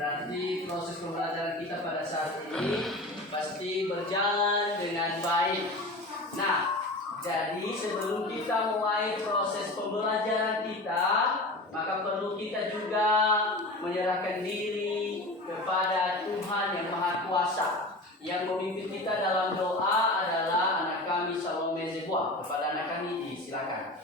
Berarti proses pembelajaran kita pada saat ini pasti berjalan dengan baik. Nah, jadi sebelum kita mulai proses pembelajaran kita, maka perlu kita juga menyerahkan diri kepada Tuhan yang Maha Kuasa. Yang memimpin kita dalam doa adalah anak kami Salome Zebua. Kepada anak kami, silakan.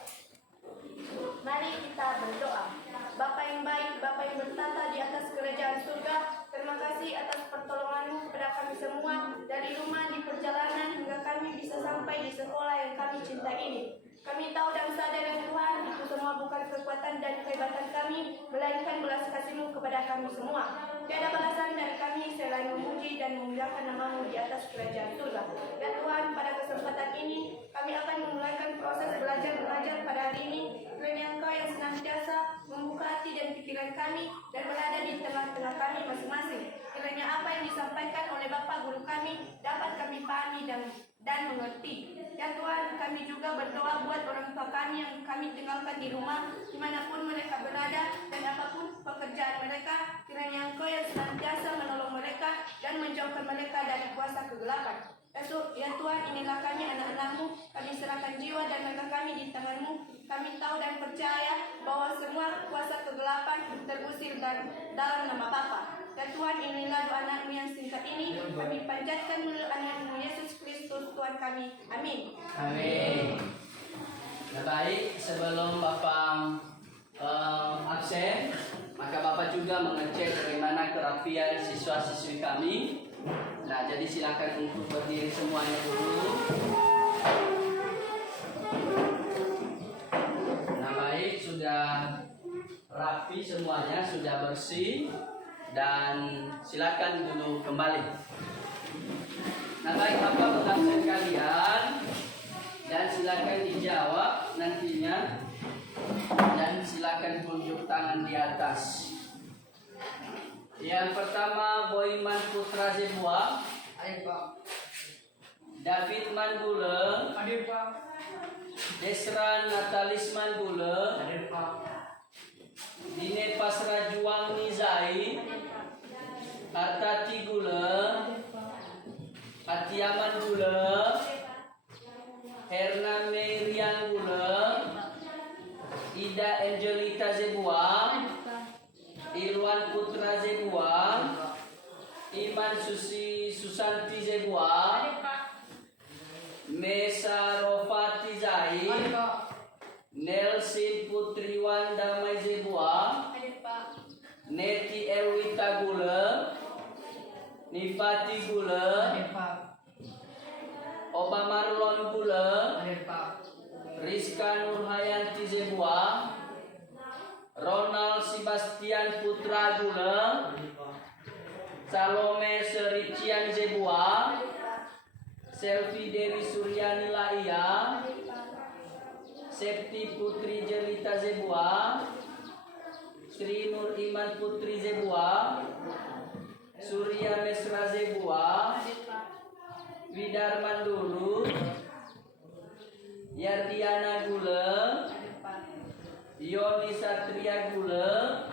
Mari kita berdoa. Bapa yang baik, Bapa yang bertata di atas kerajaan surga, terima kasih atas pertolongan-Mu kepada kami semua, dari rumah, di perjalanan, hingga kami bisa sampai di sekolah yang kami cintai ini. Kami tahu dan sadar ya Tuhan, itu semua bukan kekuatan dan kehebatan kami, melainkan belas kasih-Mu kepada kami semua. Tiada balasan dari kami selain memuji dan memuliakan nama-Mu di atas kerajaan surga. Ya Tuhan, pada kesempatan ini, kami akan memulaikan proses belajar mengajar pada hari ini. Kiranya Engkau yang senantiasa membuka hati dan pikiran kami dan berada di tengah-tengah kami masing-masing. Kiranya apa yang disampaikan oleh Bapak Guru kami dapat kami pahami dan mengerti. Ya Tuhan, kami juga berdoa buat orang tua kami yang kami tinggalkan di rumah, dimanapun mereka berada dan apapun pekerjaan mereka. Kiranya Engkau yang senantiasa menolong mereka dan menjauhkan mereka dari kuasa kegelapan. Ya Tuhan, inilah kami anak-anak-Mu, kami serahkan jiwa dan raga kami di tangan-Mu. Kami tahu dan percaya bahwa semua kuasa kegelapan terusir dalam nama Bapa. Ya Tuhan, inilah doa anak-Mu yang singkat ini, kami panjatkan melalui anak-Mu Yesus Kristus Tuhan kami. Amin. Amin. Nah, baik, sebelum Bapak absen, maka Bapak juga mengecek bagaimana kerapian siswa-siswi kami. Nah, jadi silakan untuk berdiri semuanya dulu. Nah, baik, sudah rapi semuanya, sudah bersih, dan silakan duduk kembali. Nah, baik, Bapak mengabsen kalian dan silakan dijawab nantinya, dan silakan tunjuk tangan di atas. Yang pertama, Boyman Putra Zebua. Ayo Pak. David Manggule. Hadir Pak. Desran Natalis Manggule. Hadir Pak. Dine Pasra Juang Nizai. Artati Gule. Atiaman Gule. Herna Merian Gule. Ida Angelita Zebua. Irwan Putra Zebua, Iman Susanti Zebua, Mesa Rofati Zai, Nelsin Putri Wandamai Zebua, Neti Erwita Gule, Nifati Gule, Obama Marlon Gule, Rizka Nurhayanti Zebua, Ronald Sebastian Putra Gule, Salome Serician Zebua, Selvi Dewi Suryani Laia, Septi Putri Jelita Zebua, Sri Nur Iman Putri Zebua, Surya Mesra Zebua, Widar Manduru, Yardiana Gule, Yoni Satria Gule,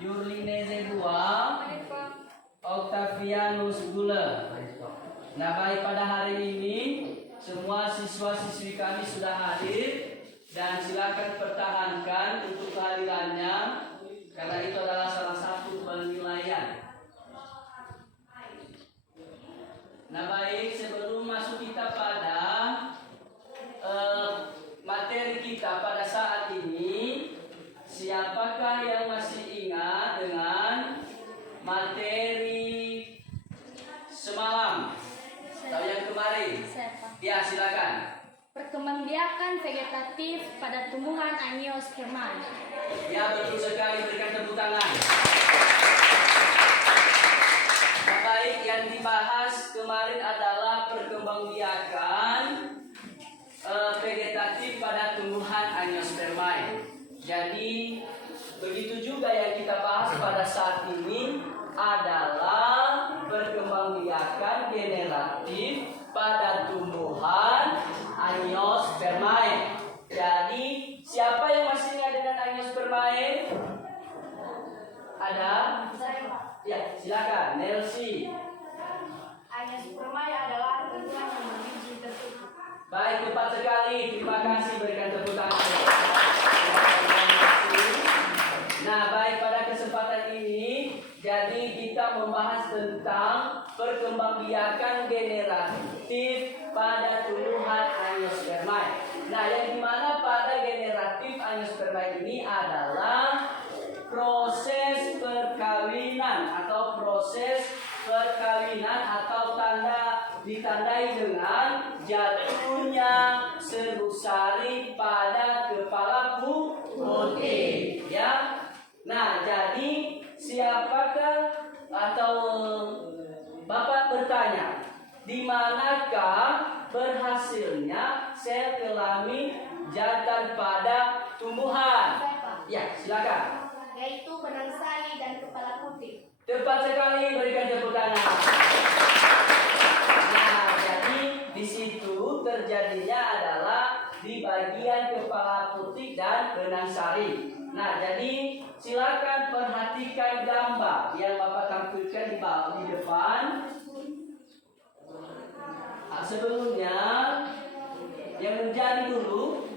Yurline Zebua, Octavianus Gule. Nah, baik, pada hari ini semua siswa-siswi kami sudah hadir dan silakan pertahankan untuk kehadirannya karena itu adalah salah satu penilaian. Nah, baik, sebelum masuk kita pada materi kita pada saat ini, siapakah yang masih ingat dengan materi semalam atau yang kemarin? Ya, silakan. Perkembangbiakan vegetatif pada tumbuhan angiospermae. Ya, betul sekali, berikan tepuk tangan. Nah, baik, yang dibahas kemarin adalah perkembangbiakan vegetatif pada tumbuhan angiospermae. Jadi begitu juga yang kita bahas pada saat ini adalah perkembangbiakan generatif pada tumbuhan angiospermae. Jadi siapa yang masih ingat dengan angiospermae? Ada? Saya Pak. Ya, silakan. Nelsi. Agnes Permai adalah tumbuhan yang berbiji tertutup. Baik, tepat sekali. Terima kasih, berikan tepuk tangan. Nah, baik, pada kesempatan ini jadi kita membahas tentang perkembangbiakan generatif pada tumbuhan angiospermae. Nah, yang dimana pada generatif angiospermae ini adalah proses perkawinan atau ditandai dengan jatuhnya serbuk sari pada kepala putih, ya. Nah, jadi siapakah atau Bapak bertanya, di manakah berhasilnya sel kelamin jantan pada tumbuhan? Saya Pak. Ya, silakan. Yaitu benang sari dan kepala putih. Tepat sekali, berikan tepuk tangan. Nah, jadi di situ terjadinya adalah di bagian kepala putih dan benang sari. Nah, jadi silakan perhatikan gambar yang Bapak tampilkan di depan. Nah, sebelumnya yang menjadi dulu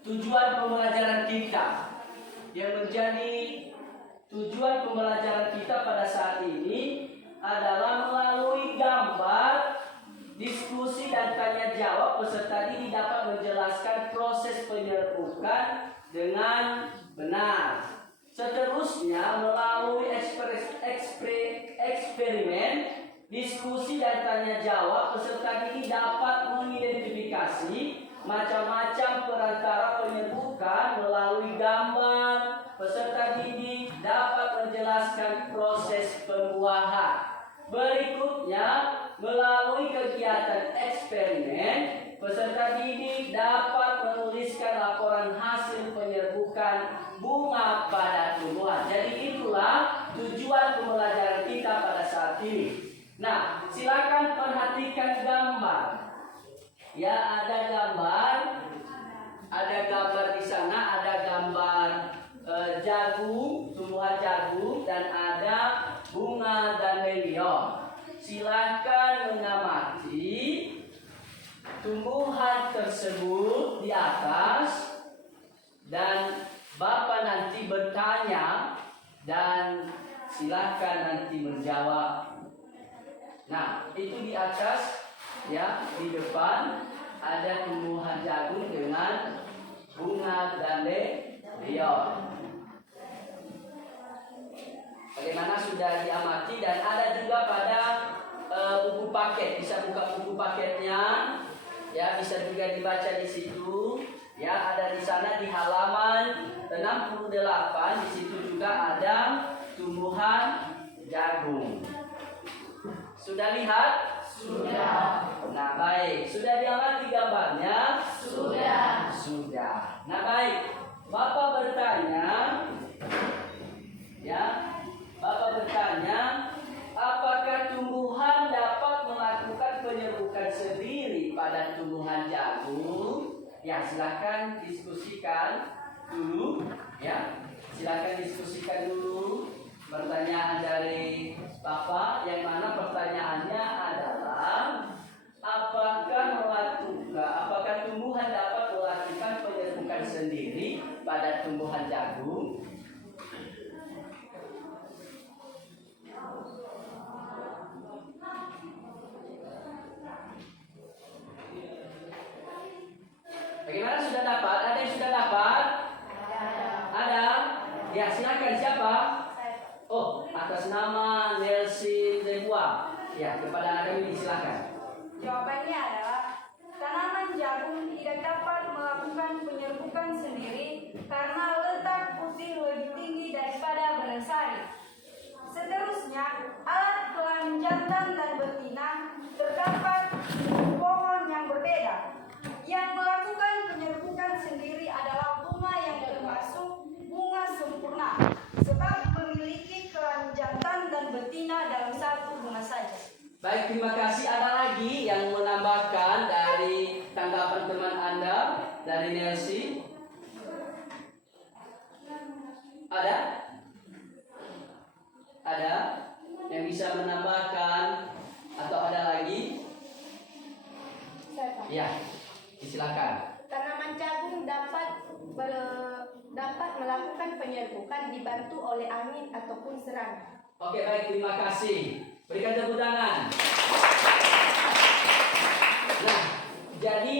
tujuan pembelajaran kita, yang menjadi tujuan pembelajaran kita pada saat ini adalah melalui gambar, diskusi dan tanya jawab peserta didik dapat menjelaskan proses penyerbukan dengan benar. Seterusnya melalui eksperimen, diskusi dan tanya jawab peserta didik dapat mengidentifikasi macam-macam perantara penyerbukan melalui gambar. Peserta didik dapat menjelaskan proses pembuahan. Berikutnya, melalui kegiatan eksperimen, peserta didik dapat menuliskan laporan hasil penyerbukan bunga pada tumbuhan. Jadi itulah tujuan pembelajaran kita pada saat ini. Nah, silakan perhatikan gambar. Ya, ada gambar di sana, ada gambar jagung, tumbuhan jagung, dan ada bunga dandelion. Silakan mengamati tumbuhan tersebut di atas dan Bapak nanti bertanya dan silakan nanti menjawab. Nah, itu di atas, ya, di depan ada tumbuhan jagung dengan bunga dandelion. Bagaimana sudah diamati, dan ada juga pada buku paket, bisa buka buku paketnya, ya, bisa juga dibaca di situ, ya, ada di sana di halaman 68. Di situ juga ada tumbuhan jagung. Sudah lihat? Sudah. Nah, baik. Sudah diamati gambarnya? Sudah. Nah, baik. Bapak bertanya, ya. Bapak bertanya, apakah tumbuhan dapat melakukan penyerbukan sendiri pada tumbuhan jagung? Ya, silakan diskusikan dulu, ya. Silakan diskusikan dulu pertanyaan dari Bapak, yang mana pertanyaannya adalah apakah tumbuhan dapat melakukan penyerbukan sendiri pada tumbuhan jagung? Bagaimana, sudah dapat? Ada yang sudah dapat? Ada? Ya, silakan. Siapa? Oh, atas nama Nelsi Debua. Ya, kepada kami silakan. Jawabannya adalah tanaman jagung tidak dapat melakukan penyerbukan sendiri karena letak putih lebih tinggi daripada benang sari. Seterusnya, alat kelamin jantan dan betina terdapat di pohon yang berbeda. Yang melakukan penyerbukan sendiri adalah bunga yang termasuk bunga sempurna, sebab memiliki kelamin jantan dan betina dalam satu bunga saja. Baik, terima kasih. Ada lagi yang menambahkan dari tanggapan teman Anda, dari Nelsi? Ada? melakukan penyerbukan dibantu oleh angin ataupun serangan. Oke, baik, terima kasih. Berikan tepuk tangan. Nah, jadi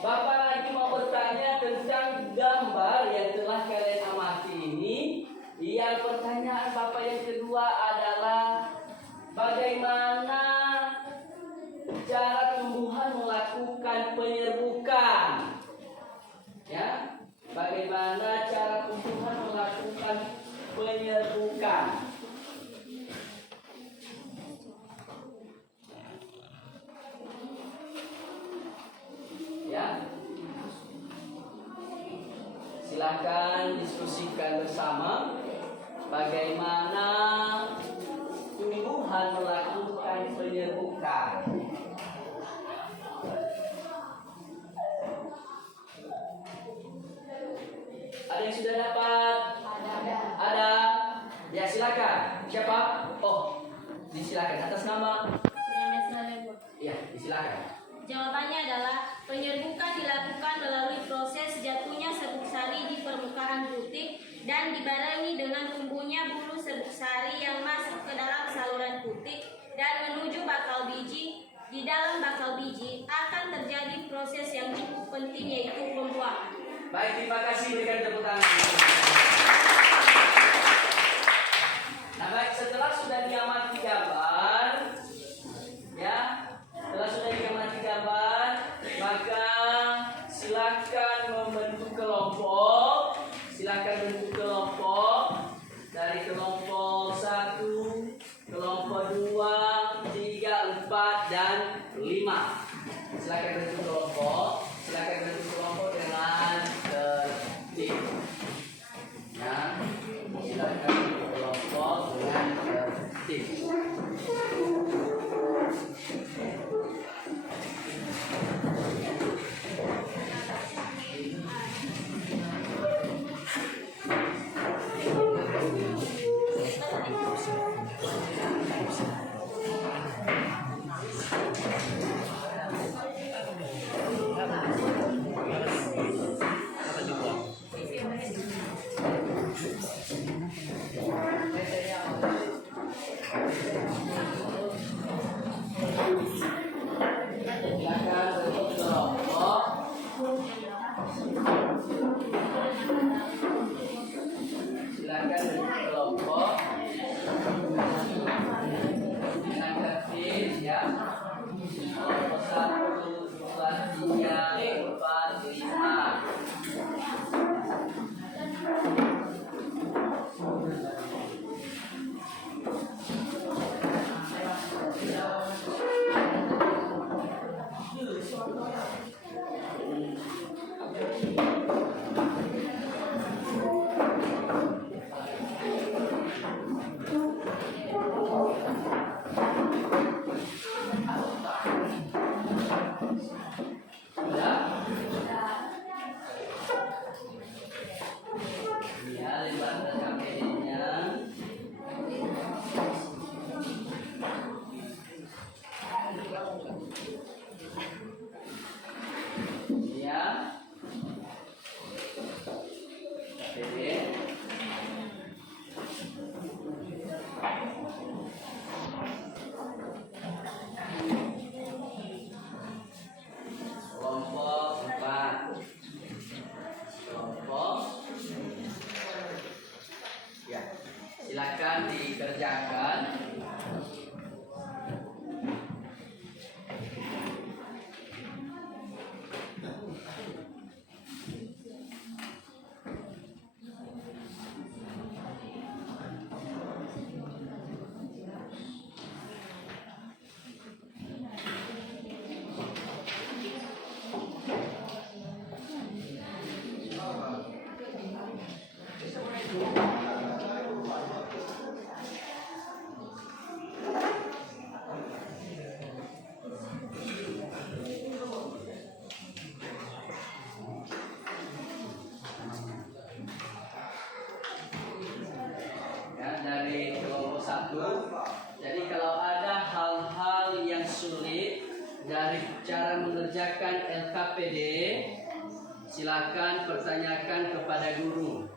Bapak lagi mau bertanya tentang gambar yang telah kalian amati ini. Yang pertanyaan Bapak yang kedua adalah bagaimana cara tumbuhan melakukan penyerbukan? Ya, bagaimana cara tumbuhan melakukan penyerbukan? Ya, silakan diskusikan bersama bagaimana tumbuhan melakukan penyerbukan. Ada yang sudah dapat? Ada. Ya, silakan. Siapa? Oh, disilakan. Atas nama? Ya, disilakan. Jawabannya adalah penyerbukan dilakukan melalui proses jatuhnya serbuk sari di permukaan putik dan dibarengi dengan tumbuhnya bulu serbuk sari yang masuk ke dalam saluran putik dan menuju bakal biji. Di dalam bakal biji akan terjadi proses yang cukup penting yaitu pembuahan. Baik, terima kasih. Berikan tepuk tangan. Nah, baik, setelah sudah diamati gambar, ya, setelah sudah diamati gambar, maka silakan membentuk kelompok. Silakan bentuk kelompok dari kelompok 1, kelompok 2, 3, 4, dan 5. Silakan bentuk kelompok. Silakan bentuk kelompok dengan tertib. Ya, silakan bentuk kelompok dengan tertib. Silakan bentuk kelompok dengan tertib, ya. Kelompok 1, 2, 3, 4, 5. Silakan dikerjakan. Dari kelompok 1. Jadi kalau ada hal-hal yang sulit dari cara mengerjakan LKPD, silakan pertanyakan kepada guru.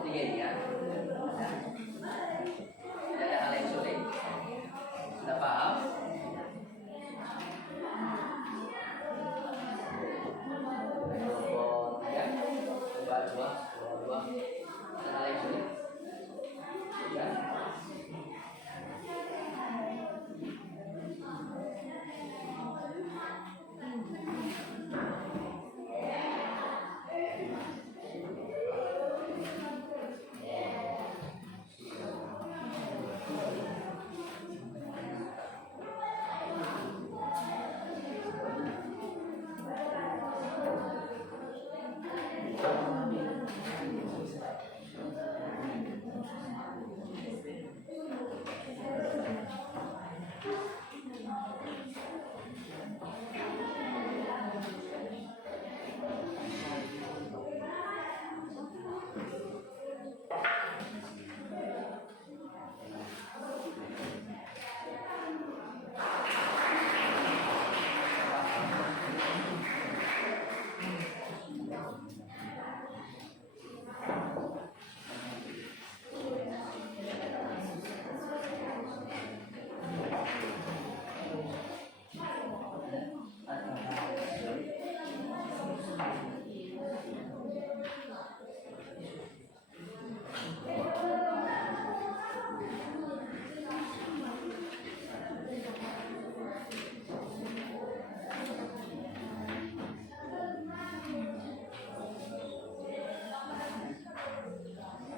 kelompok 3 ini ya. Tidak ada hal yang sulit. Sudah paham? Kelompok 3, coba dua. Ada hal yang sulit? Sudah.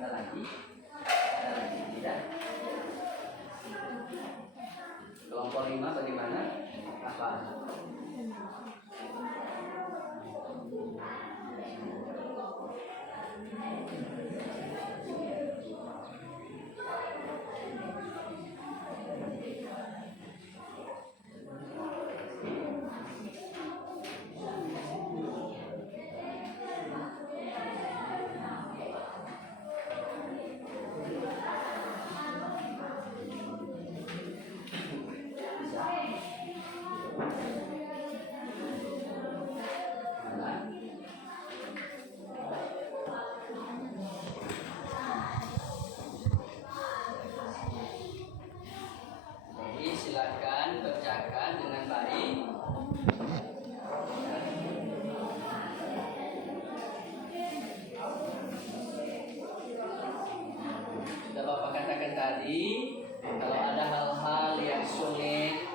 Ada lagi? Tidak. Kelompok 5 bagaimana? Apa? Jadi silakan kerjakan dengan baik. Sudah Bapak katakan tadi, kalau ada hal-hal yang sulit,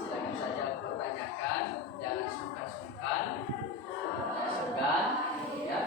silakan saja pertanyakan, jangan sungkan-sungkan, jangan segan, ya.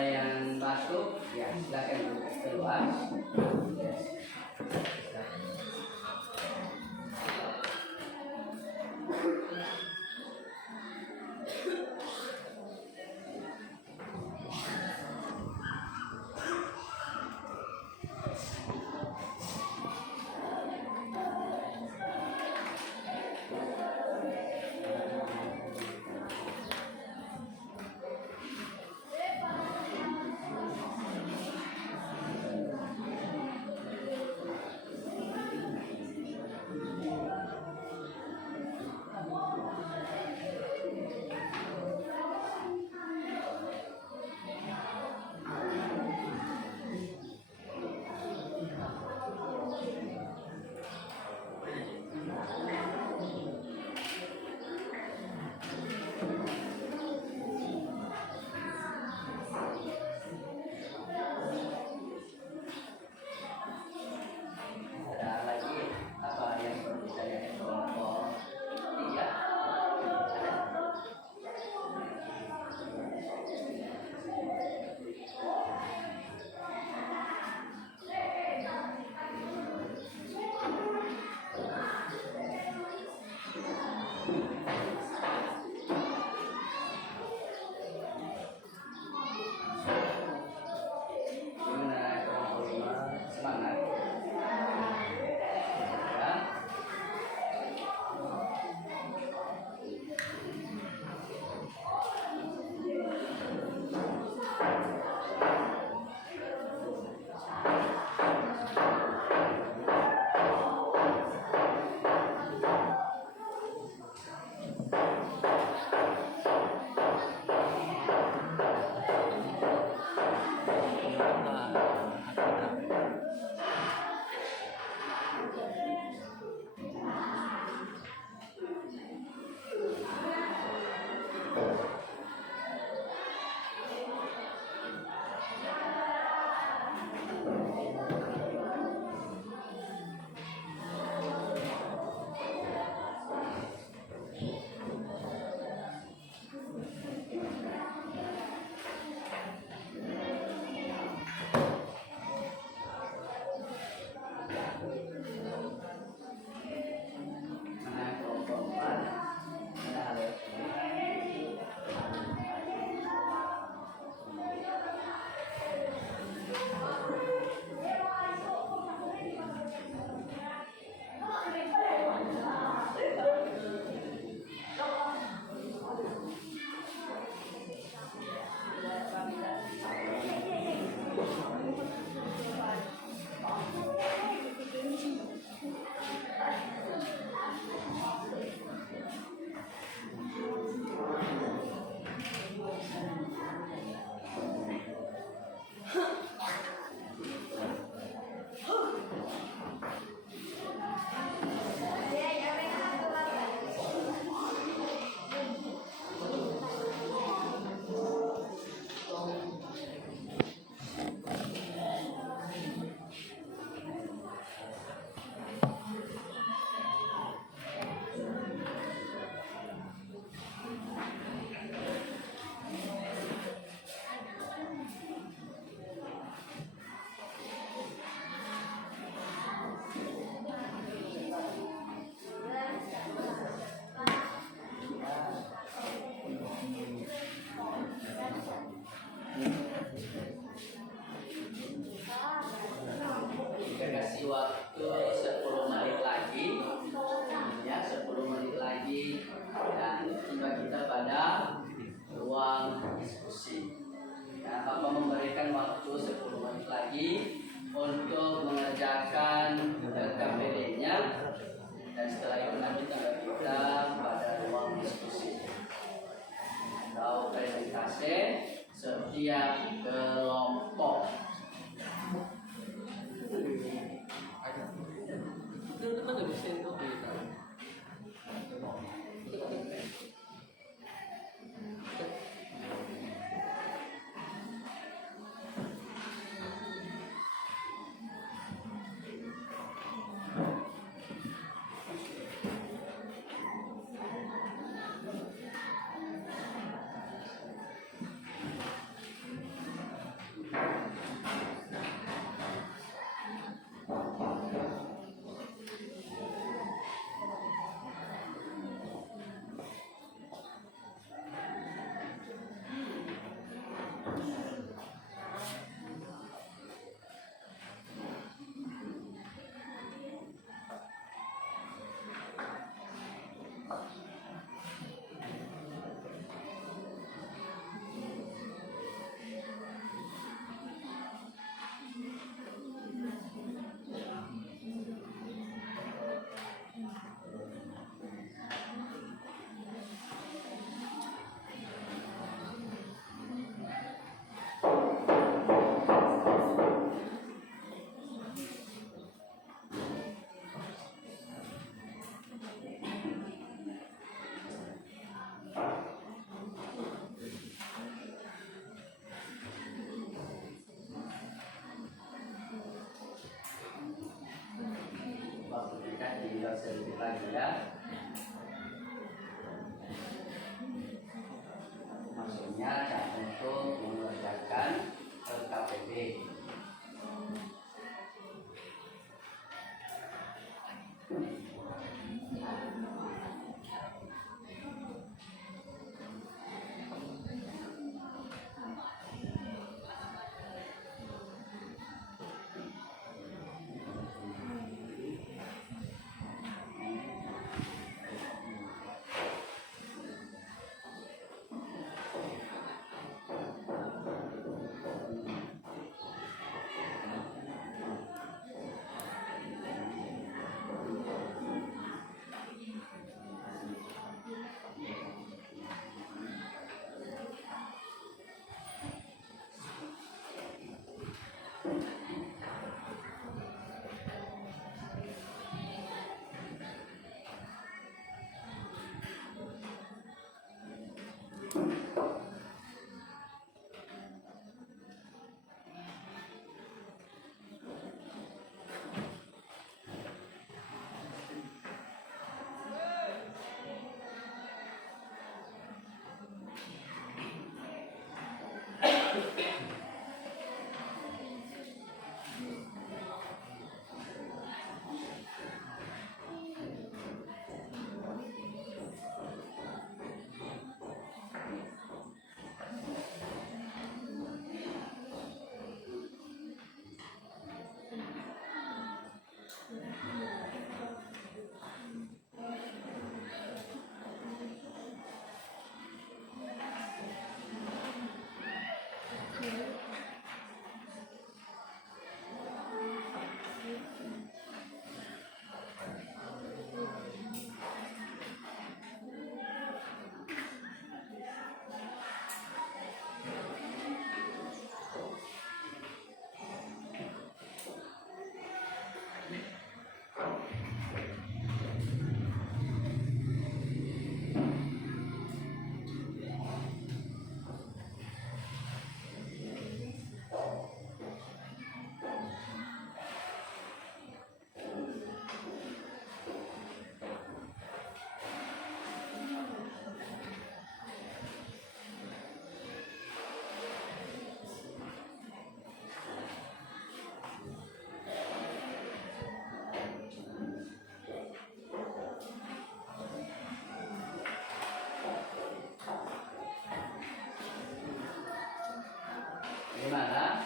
yang masuk, ya silakan keluar. Ada lagi apa yang perlu ditanyakan kelompok 3? Gimana kelompok 5? Semangat? Ya. Mana kelompok 4? Ada hal yang kita kasih waktu 10 menit lagi, ya 10 menit lagi, dan tiba kita pada ruang diskusi. Nah, Bapak memberikan waktu 10 menit lagi untuk mengerjakan KPD-nya, dan setelah itu nanti kita pada ruang diskusi atau presentasi setiap kelompok. lagi ya. Maksudnya untuk mengerjakan LKPD. Gimana?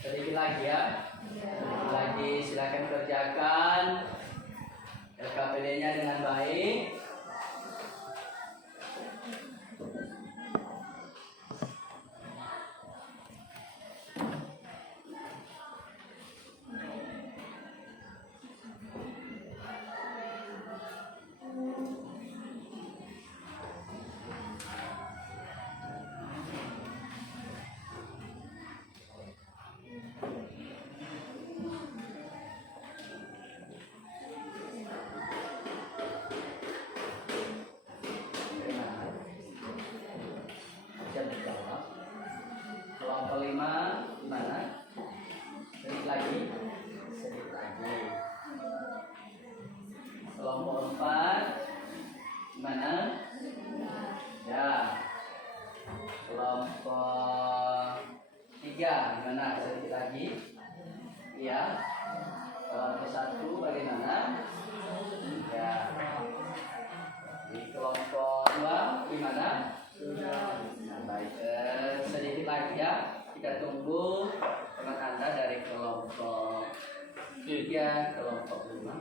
Sedikit lagi ya. Sedikit lagi, silakan kerjakan LKPD-nya dengan baik. Kelompok 5 gimana? Sedikit lagi. Sedikit lagi. Kelompok 4 gimana? Ya. Kelompok 3 gimana? Sedikit lagi. Iya. Kelompok 1 bagaimana? Ya. Di kelompok 2 gimana? Nah, baik. Sedikit lagi ya. Kita tunggu teman Anda dari kelompok 3, kelompok 5.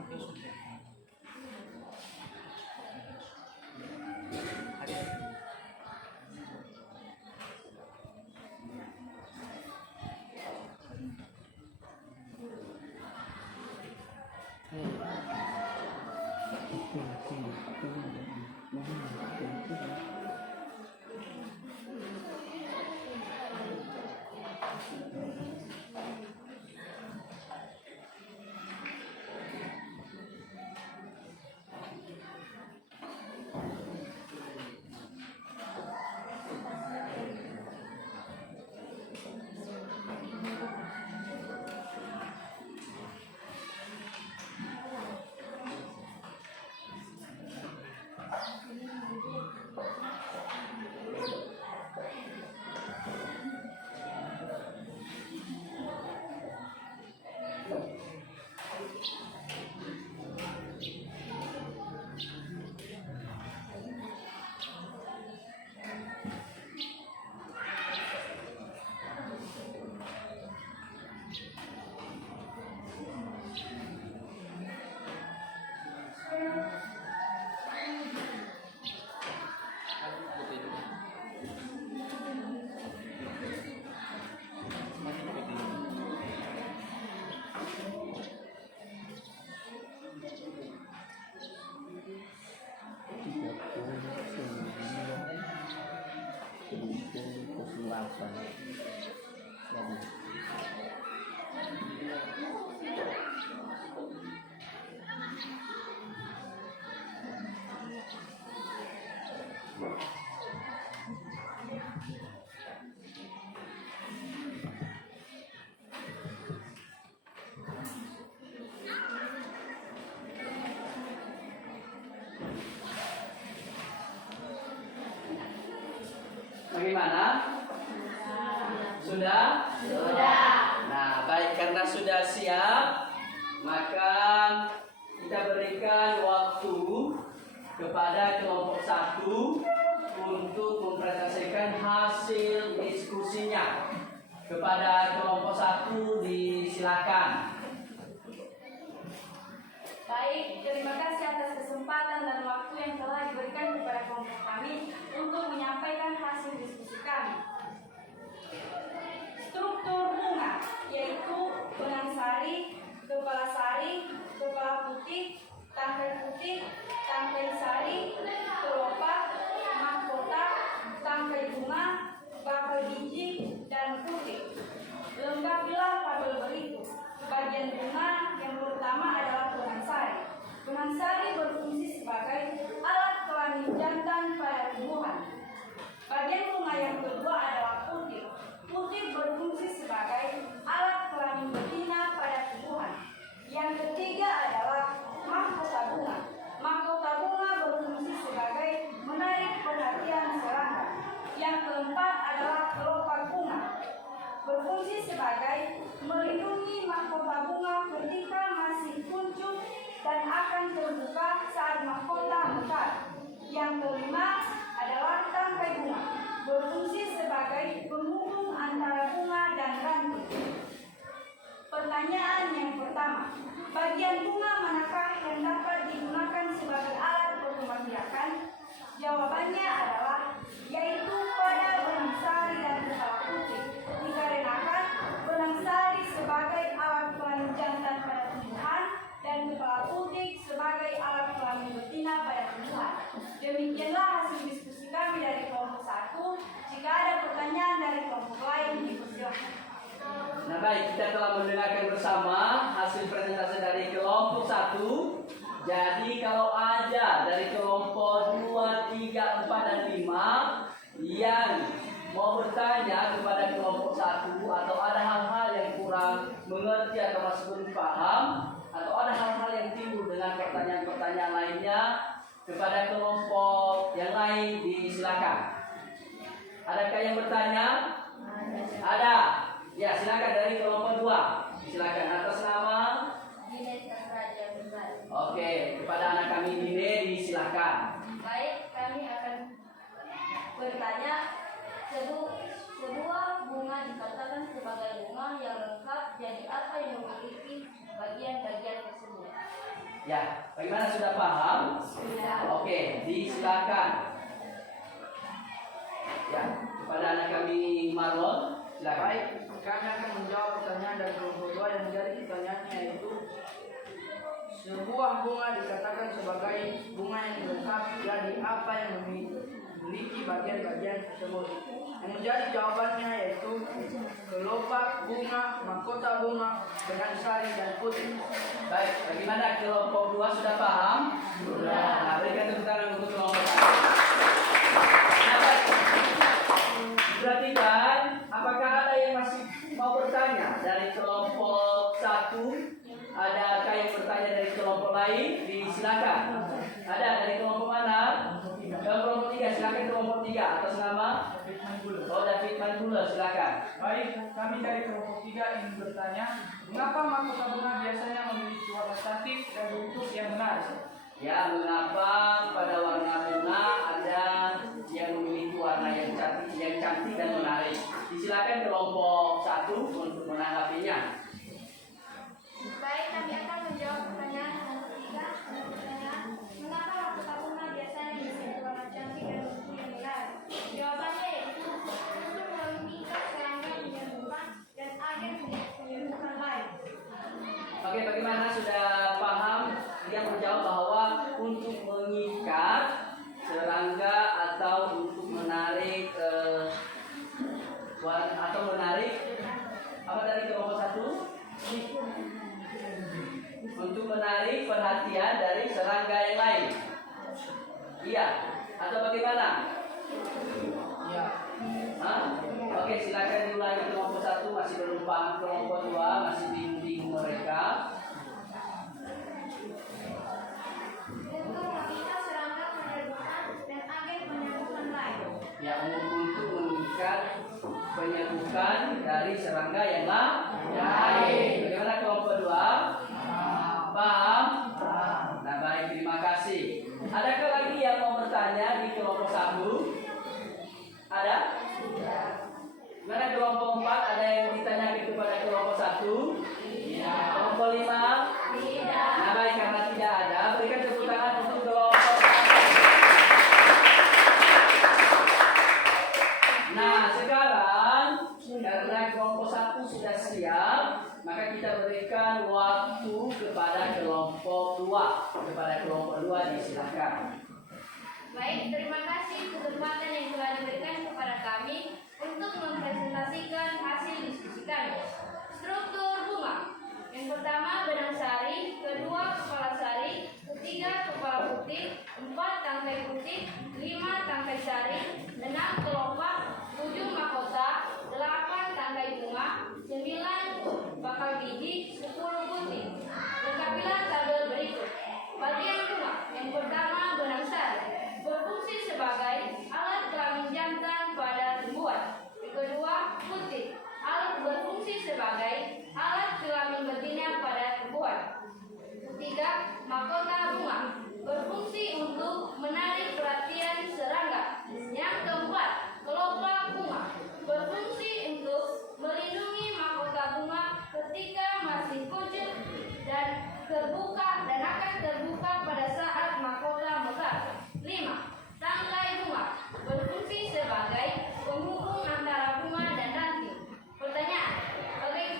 Bagaimana? Sudah? Sudah. Nah, baik, karena sudah siap, maka kita berikan waktu kepada kelompok 1 untuk mempresentasikan hasil diskusinya. Kepada kelompok 1 disilakan. Baik, terima kasih atas kesempatan dan waktu yang telah diberikan kepada kelompok kami untuk menyampaikan hasil diskusi kami. Struktur bunga yaitu benang sari, kepala sari, kepala putih, tangkai sari, kelopak, mahkota, tangkai bunga, bakal biji, dan putih. Lengkapilah tabel berikut. Bagian bunga yang pertama adalah benang sari. Benang sari berfungsi sebagai alat kelamin jantan pada tumbuhan. Bagian bunga yang kedua adalah putih. Putih berfungsi sebagai alat kelamin betina pada tumbuhan. Yang ketiga adalah mahkota bunga. Mahkota bunga berfungsi sebagai menarik perhatian serangga. Yang keempat adalah kelopak bunga. Berfungsi sebagai melindungi mahkota bunga ketika masih kuncup dan akan terbuka saat mahkota mekar. Yang kelima adalah tangkai bunga. Berfungsi sebagai penghubung antara bunga dan ranting. Pertanyaan yang pertama, bagian bunga manakah yang dapat digunakan sebagai alat perkembangbiakan? Jawabannya adalah yaitu pada benang sari dan kepala putih. Dikarenakan benang sari sebagai alat kelamin jantan pada tumbuhan dan kepala putih sebagai alat kelamin betina pada tumbuhan. Demikianlah hasil diskusi kami dari kelompok 1. Jika ada pertanyaan dari kelompok lain, dipersilakan. Nah, baik, kita telah mendengarkan bersama hasil presentasi dari kelompok 1. Jadi kalau ada dari kelompok 2, 3, 4, dan 5 yang mau bertanya kepada kelompok 1 atau ada hal-hal yang kurang mengerti atau masih belum paham, atau ada hal-hal yang timbul dengan pertanyaan-pertanyaan lainnya kepada kelompok yang lain, disilakan. Adakah yang bertanya? Ada. Ya, silakan dari kelompok 2. Silakan, atas nama Oke, kepada anak kami Dine disilakan. Baik, kami akan bertanya, sebuah bunga dikatakan sebagai bunga yang lengkap, jadi apa yang memiliki bagian-bagian tersebut? Ya, bagaimana, sudah paham? Sudah. Oke, disilakan. Ya, kepada anak kami Marlon, silakan. Baik, kami akan menjawab pertanyaan dari kelompok 2 yang menjadi pertanyaannya yaitu sebuah bunga dikatakan sebagai bunga yang lengkap, jadi apa yang memiliki bagian-bagian tersebut? Yang menjadi jawabannya yaitu kelopak bunga, mahkota bunga, benang sari, dan putih. Baik, bagaimana kelompok 2 sudah paham? Sudah. Nah, berikan tepuk tangan untuk kelompok 1. Nah, baik. Perhatikan, apakah ada yang masih mau bertanya dari kelompok 1? Adakah yang bertanya dari kelompok lain? Disilakan. Ada dari kelompok mana? Kelompok 3, silakan kelompok 3. Atas nama David Manggula, silakan. Baik, kami dari kelompok 3 ingin bertanya, mengapa mahkota bunga biasanya memiliki warna cantik dan bentuk yang menarik? Ya, mengapa pada warna bunga ada yang memiliki warna yang cantik dan menarik? Disilakan kelompok 1 untuk menanggapinya. Baik, kami akan menjawab pertanyaan yang ketiga. Mengapa mahkota bunga biasanya memiliki warna cantik dan bentuk yang menarik? Jawabannya yaitu untuk mengikat serangga penyerbukan dan agen penyerbukan lain. Oke, bagaimana, sudah paham? Dia menjawab bahwa untuk mengikat Iya. Atau bagaimana? Iya. Hah? Oke, silakan diulangi kelompok 1 masih belum paham, kelompok 2 masih bingung mereka. Untuk mengikat serangga penyerbukan dan agen penyerbukan lain. Ya, untuk mengikat penyerbukan dari serangga yang lain. Bagaimana kelompok 2? Paham? Nah, baik, terima kasih. Adakah lagi yang mau bertanya di kelompok 1? Ada? Mana kelompok 4? Ada yang ditanyakan kepada kelompok 1? Kelompok 5? Nah, baik, karena tidak ada, berikan tepuk tangan untuk kelompok 1. Nah, sekarang karena kelompok 1 sudah siap, maka kita berikan waktu kepada kelompok 2. Kepada kelompok 2 disilakan. Baik, terima kasih kesempatan yang telah diberikan kepada kami untuk mempresentasikan hasil diskusi kami. Struktur bunga. Yang pertama benang sari, kedua kepala sari, ketiga kepala putih, 4 tangkai putih, 5 tangkai sari, 6 kelopak, 7 mahkota, 8 tangkai bunga, 9 bakal biji, 10 putih. Lengkapilah tabel berikut. Bagian bunga. Yang pertama benang sari berfungsi sebagai alat kelamin jantan pada tumbuhan. Yang kedua, putih. Alat berfungsi sebagai alat kelamin betina pada tumbuhan. Ketiga, mahkota bunga berfungsi untuk menarik perhatian serangga. Yang keempat, kelopak bunga berfungsi untuk melindungi mahkota bunga ketika masih kucuk dan terbuka dan akan terbuka pada saat mahkota mekar. 5. Tangkai bunga berfungsi sebagai penghubung antara bunga dan ranting. Pertanyaan,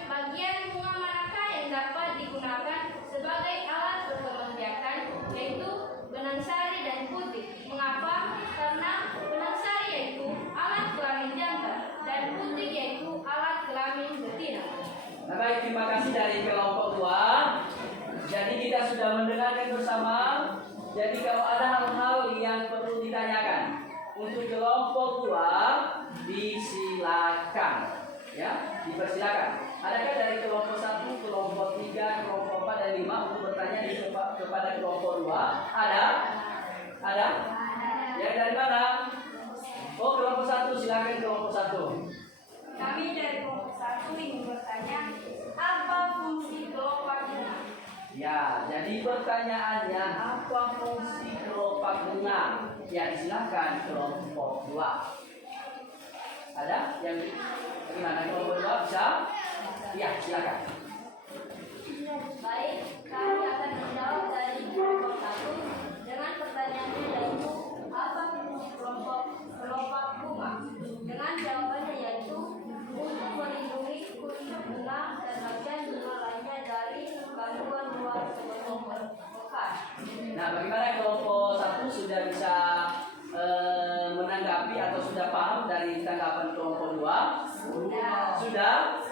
bagian bunga manakah yang dapat digunakan sebagai alat perkembang biakan, yaitu benang sari dan putih? Mengapa? Karena benang sari yaitu alat kelamin jantan dan putih yaitu alat kelamin betina. Nah, baik, terima kasih dari kelompok 2. Jadi kita sudah mendengarkan bersama. Jadi kalau ada hal-hal yang perlu ditanyakan untuk kelompok 2 disilakan, ya, dipersilakan. Adakah dari kelompok 1, kelompok 3, kelompok 4 dan 5 untuk bertanya kepada kelompok 2? Ada? Ada? Ya, dari mana? Oh, kelompok 1, silakan kelompok 1. Kami dari kelompok 1 ingin bertanya, apa fungsi kelopak bunga? Ya, jadi pertanyaannya apa fungsi kelopak bunga? Ya, silakan kelompok 2. Ada yang bagaimana kelompok 2 bisa? Ya, silakan. Baik, kami akan menjawab dari kelompok 1 dengan pertanyaannya yaitu apa fungsi kelopak bunga? Dengan jawabannya yaitu untuk melindungi kuncup bunga dan bagian bunga lainnya dari gangguan luar sebelum mekar. Nah, bagaimana kelompok 1 sudah bisa menanggapi atau sudah paham dari tanggapan kelompok 2? Sudah?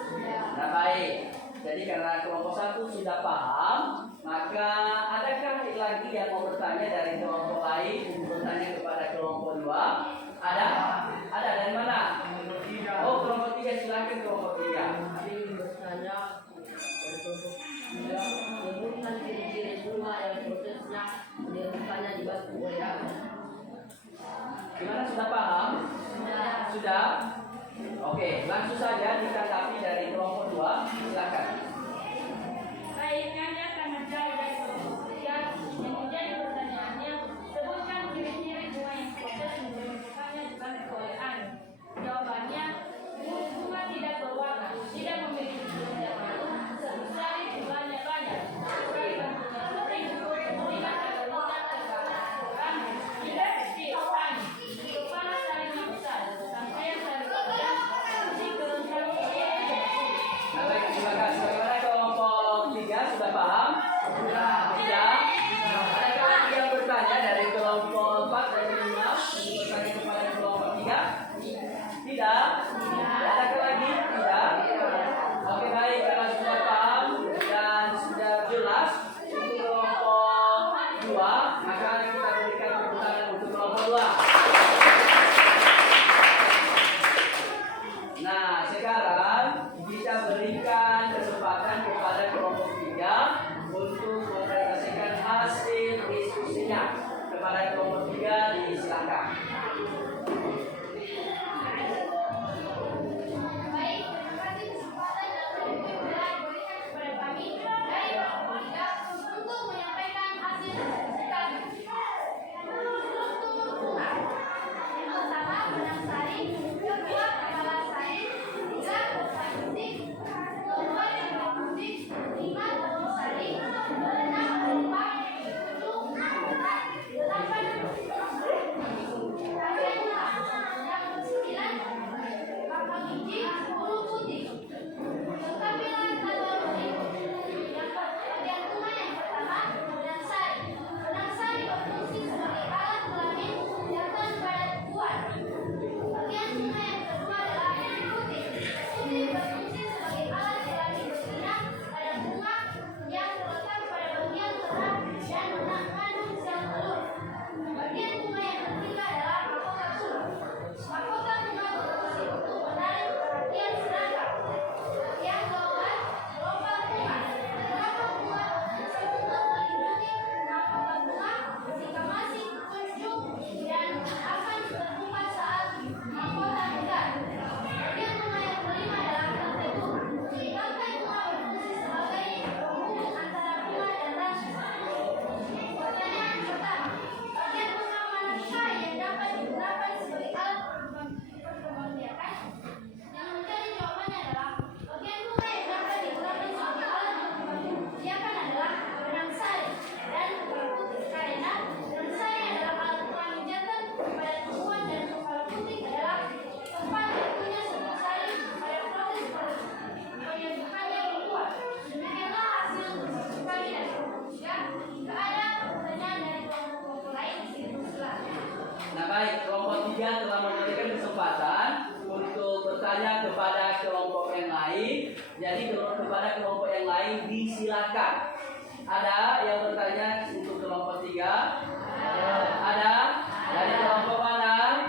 Nah, baik. Jadi karena kelompok 1 sudah paham, maka adakah lagi yang mau bertanya dari kelompok lain untuk bertanya kepada kelompok 2? Ada? Ada, dari mana? Oh, kelompok 3, silakan kelompok 3. Kami ingin bertanya dari kelompok 3, sebutkan ciri-ciri bunga yang prosesnya dilakukannya dibantu oleh apa? Gimana, sudah paham? Sudah? Oke, langsung saja ditanggapi dari kelompok 2. Silakan. Baik, kami akan menjawab dari kelompok 3 yang menjadi pertanyaannya, sebutkan ciri-ciri bunga yang proses membentukannya dibantu oleh anu. Jawabannya, bunga tidak berwarna, tidak memiliki kelenjar malu, sebesar jumlahnya banyak, sekali bentuknya sering, tidak ada lidah terbakar koran, tidak kecil, angin, kepala saringnya besar, rangkaian saring panjang, fungsi kelengkapan. Nah, baik, terima kasih. Bagaimana kelompok 3 sudah paham? 3 telah memberikan kesempatan untuk bertanya kepada kelompok yang lain. Jadi kepada kelompok yang lain disilakan. Ada yang bertanya untuk kelompok 3? Ada? Dari kelompok mana?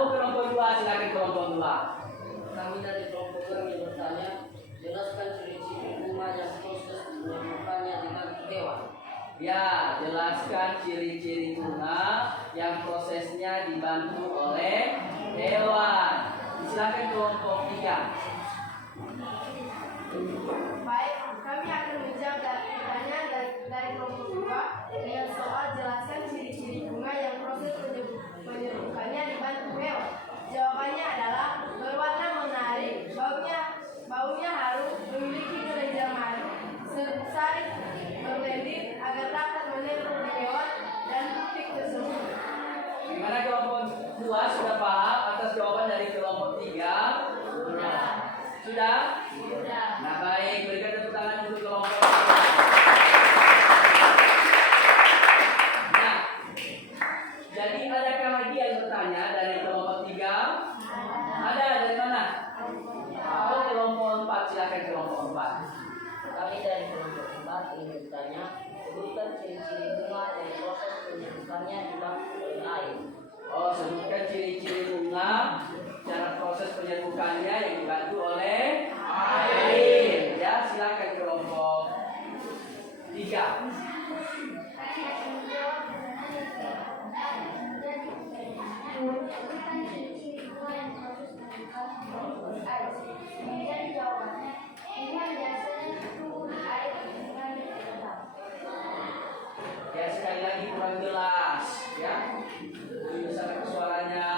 Oh, kelompok 2, silakan kelompok 2. Kami dari kelompok kami bertanya, jelaskan ciri-ciri bunga yang proses menyembuhkannya dengan hewan. Ya, jelaskan ciri-ciri bunga yang prosesnya dibantu oleh hewan. Silakan kelompok 3. Baik, kami akan menjawab pertanyaan dari kelompok 2 dengan soal jelaskan ciri-ciri bunga yang proses penyembuhannya dibantu hewan. Jawabannya adalah berwarna menarik, baunya harum, memiliki kelenjar madu, serbuk sari, berlendir agar dapat menempel di hewan dan putih tersebut. Gimana kelompok 2 sudah paham atas jawaban dari kelompok 3? Sudah? Nah, baik, berikan tepuk tangan untuk kelompok 3. Nah, jadi adakah lagi yang bertanya dari kelompok 3? Ada, dari mana? Oh, kelompok 4, silakan kelompok 4. Kami dari kelompok 4 ingin bertanya, sebutkan ciri-ciri bunga yang proses penyembuhannya dibantu oleh air. Oh, sebutkan ciri-ciri bunga cara proses penyembuhannya yang dibantu oleh air. Ya, silakan kelompok 3. Jadi jawabannya, bunga biasanya tumbuh di air dengan rendah. Ya, sekali lagi kurang jelas, ya. Bisa suaranya.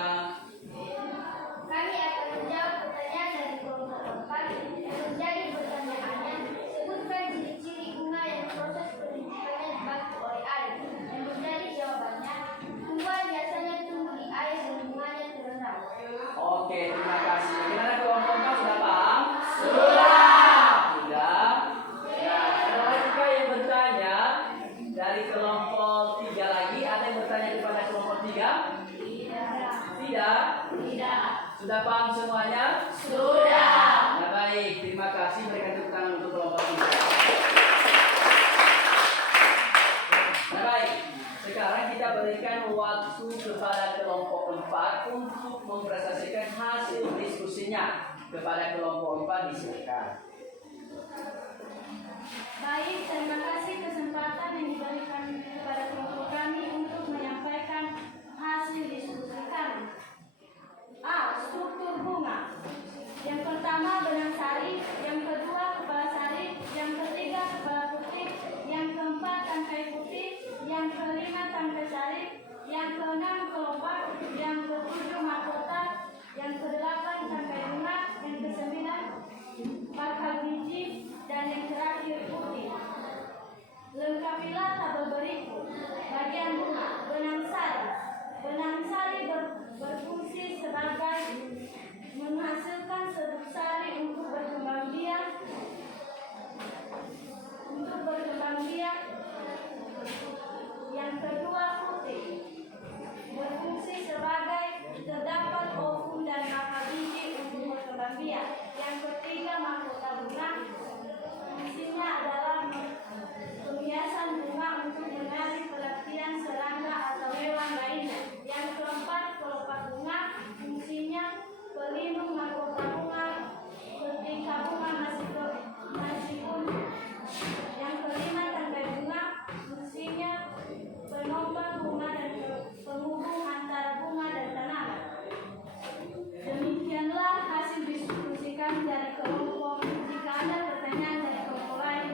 Kami akan menjawab pertanyaan dari kelompok 4 yang menjadi pertanyaannya, sebutkan ciri-ciri bunga yang proses penyembuhannya dibantu oleh air. Yang menjadi jawabannya, tumbuhan biasanya tumbuh di air dan bunganya terendam. Oke, terima kasih. Gimana kelompok 4 sudah paham? Sudah. Ya, ada lagi kah yang bertanya dari kelompok 3 lagi? Ada yang bertanya kepada kelompok 3? Tidak. Sudah paham semuanya? Sudah. Nah, baik, terima kasih. Berikan tepuk tangan untuk kelompok 3. Nah, baik. Sekarang kita berikan waktu kepada kelompok 4 untuk mempresentasikan hasil diskusinya. Kepada kelompok 4 disilakan. Baik, terima kasih kesempatan yang diberikan kepada kelompok kami untuk menyampaikan hasil diskusi kami. A. Struktur bunga. Yang pertama benang sari, yang kedua kepala sari, yang ketiga kepala putih, yang keempat tangkai putih, yang kelima tangkai sari, yang keenam kelopak, yang ketujuh mahkota, yang kedelapan tangkai bunga, yang kesembilan bakal biji, dan yang terakhir putih. Lengkapilah tabel berikut. Bagian bunga, benang sari. Benang sari berfungsi sebagai menghasilkan serbuk sari untuk berkembang biak. Yang kedua putih, berfungsi sebagai terdapat ovum dan bakal biji untuk berkembang biak. Yang ketiga mahkota bunga, fungsinya adalah penghiasan bunga untuk menarik perhatian serangga atau hewan lainnya. Yang keempat kelopak bunga, fungsinya pelindung mahkota bunga ketika bunga masih tumbuh. Yang kelima tangkai bunga, fungsinya penombang bunga dan penghubung antara bunga dan tanaman. Demikianlah hasil diskusi kami dari kelompok. Jika ada pertanyaan dari kelompok lain,